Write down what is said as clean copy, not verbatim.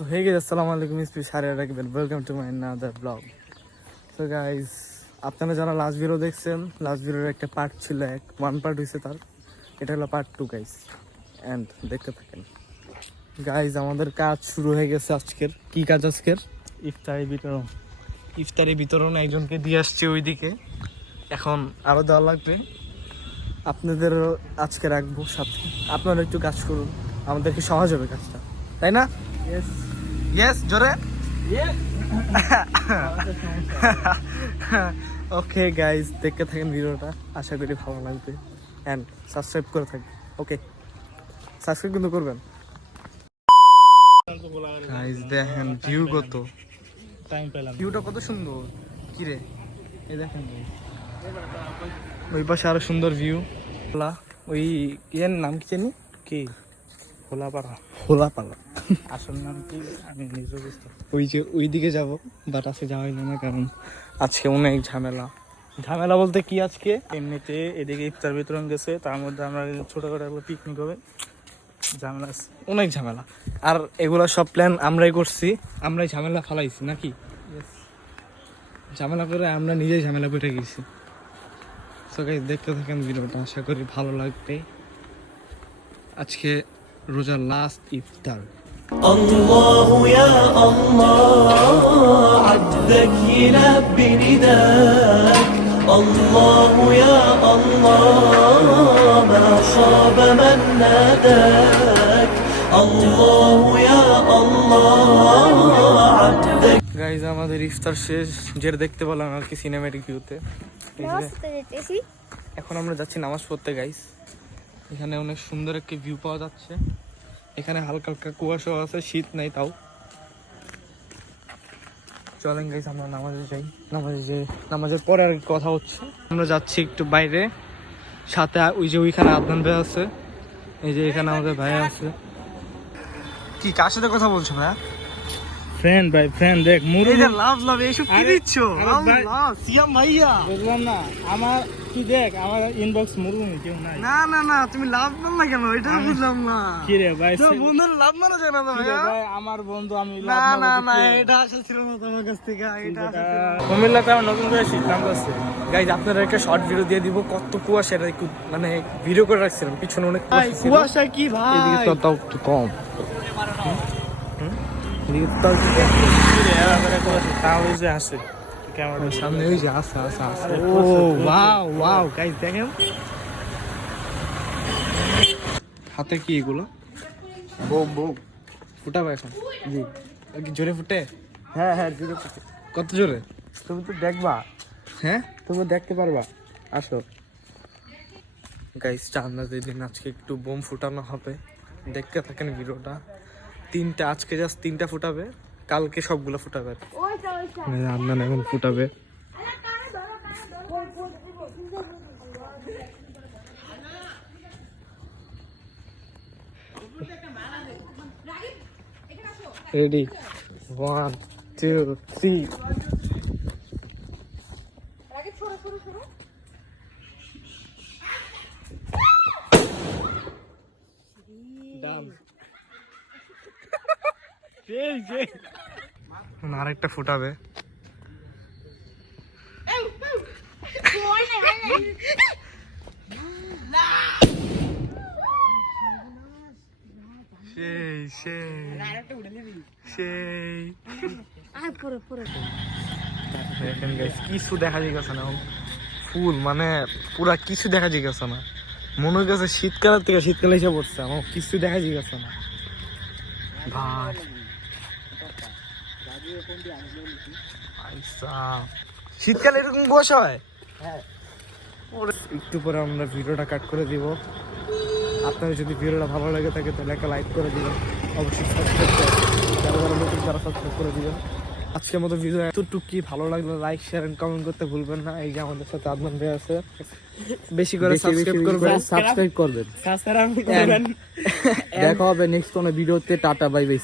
So hey guys, assalamu alaikum. It's Shahriar Rakib. Welcome to my another vlog. So guys, আপনারা যারা last video দেখছেন, last ভিডিওর একটা part ছিল, one part হয়েছে তার, এটা হলো পার্ট 2 গাইস, এন্ড দেখতে থাকেন। গাইস আমাদের কাজ শুরু হয়ে গেছে আজকের। কি কাজ আজকের? ইফতারি বিতরণ একজনকে দিয়ে আসছে ওইদিকে, এখন আরো দেওয়া লাগবে। আপনাদের আজকে রাখবো সাথে, আপনারা একটু কাজ করুন, আমাদেরকে সহজ হবে কাজটা, তাই না? ইয়েস জোরে ওকে গাইজ, দেখতে থাকেন ভিডিওটা, আশা করি ভালো লাগবে অ্যান্ড সাবস্ক্রাইব করে থাকবেন। ওকে, সাবস্ক্রাইব কিন্তু করবেন। গাইজ দেখেন ভিউ কত, ভিউটা কত সুন্দর, কি রে এই দেখেন, ওই পাশে আরো সুন্দর ভিউ। ওই এর নাম কি জানি, কি হোলাপাড়া আসল নাম কি আমি নিজে বুঝতে ওই যে ওই দিকে যাবো, বাট আজকে যাওয়া হইল না কারণ আজকে অনেক ঝামেলা বলতে কি, আজকে এমনিতে এদিকে ইফতার বিতরণ গেছে, তার মধ্যে আমরা ছোটখাটো একটা পিকনিক হবে, ঝামেলা আছে, অনেক ঝামেলা। আর এগুলো সব প্ল্যান আমরাই করছি, আমরাই ঝামেলা ফালাইছি নাকি, ঝামেলা করে আমরা নিজেই ঝামেলা পেটে গেছি। সো গাইস দেখতে থাকেন ভিডিওটা, আশা করি ভালো লাগবে। আজকে রোজার লাস্ট ইফতার। الله يا الله عبدك يلبي نداك الله يا الله ما خاب من ناداك الله يا الله عبدك গাইজ আমাদের ইফতার শেষ, যেটা দেখতে পেলাম আর কি সিনেমেটিক ভিউতে। এখন আমরা যাচ্ছি নামাজ পড়তে গাইজ। এখানে অনেক সুন্দর একটা ভিউ পাওয়া যাচ্ছে, এখানে হালকা হালকা কুয়াশা আছে, শীত নাই তাও। চলেন গাইজ আমরা নামাজে যাই, নামাজের পরে আর কথা হচ্ছে। আমরা যাচ্ছি একটু বাইরে, সাথে ওই যে ওইখানে আদনান ভাই আছে, এই যে এখানে আমাদের ভাই আছে। কি কার সাথে কথা বলছো ভাইয়া? ফ্রেন্ড ভাই ফ্রেন্ড, দেখ মুরুল লাভ এইসব কি দিচ্ছ? সিয়াম ভাইয়া বুঝলাম না, আমার কি দেখ আমার ইনবক্স মুরুল কেউ নাই। না তুমি লাভ না কেন, এটা বুঝলাম না। কি রে ভাই, বন্ধুর লাভ মানা যায় না কি রে ভাই, আমার বন্ধু আমি না এটা আশা ছিল না তোমার কাছ থেকে, এটা কুমিল্লাতে আমার নতুন করে শিখলাম আছে। গাইজ আপনারা একটা শর্ট ভিডিও দিয়ে দিব, কত কুয়াশা, এটা একটু মানে ভিডিও করে রাখছিলাম, পিছনে অনেক কুয়াশা কি ভাই, এদিকে তো তাও একটু কম, এদিকে তাও একটু কম। তাহলে যে আছে ক্যামেরা সামনে ওই যে আছে। ও ওয়াও গাইজ দেখেন হাতে কি এগুলো, বোম ফুটাবো এখন? জি, কি জোরে ফুটে? হ্যাঁ জোরে ফুটে। কত জোরে? তুমি তো দেখবা, হ্যাঁ তুমি দেখতে পারবা, আসো। গাইস চাঁদাদের দিন আজকে একটু বোম ফুটানো হবে, দেখতে থাকেন ভিডিওটা। আজকে জাস্ট 3টা ফুটাবে, কালকে সবগুলো ফুটাবে। আদনান এখন ফুটাবে। রেডি, 1 2 3। আরেকটা ফুটাবে। কিছু দেখা যাচ্ছে না, ফুল মানে পুরা কিছু দেখা যাচ্ছে না, মনে হচ্ছে শীতকালের থেকে শীতকালে এসে পড়ছে, আমার কিছু দেখা যাচ্ছে না ভাই। শীতকালে এরকম কুয়াশা হয়? একটু পরে আমরা ভিডিওটা কাট করে দিব। আপনার যদি ভিডিওটা ভালো লাগে থাকে তাহলে একটা লাইক করে দিবেন, অবশ্যই সাবস্ক্রাইব যারা সাবস্ক্রাইব করে দিবেন। আজকের মতো ভিডিও এতটুকু ভালো লাগলো, লাইক শেয়ার এন্ড কমেন্ট করতে ভুলবেন না। এই যে আমাদের সাথে আদনান ভাই আছে, বেশি করে সাবস্ক্রাইব করবেন। দেখা হবে নেক্সট কোনো ভিডিওতে। Tata bye bye.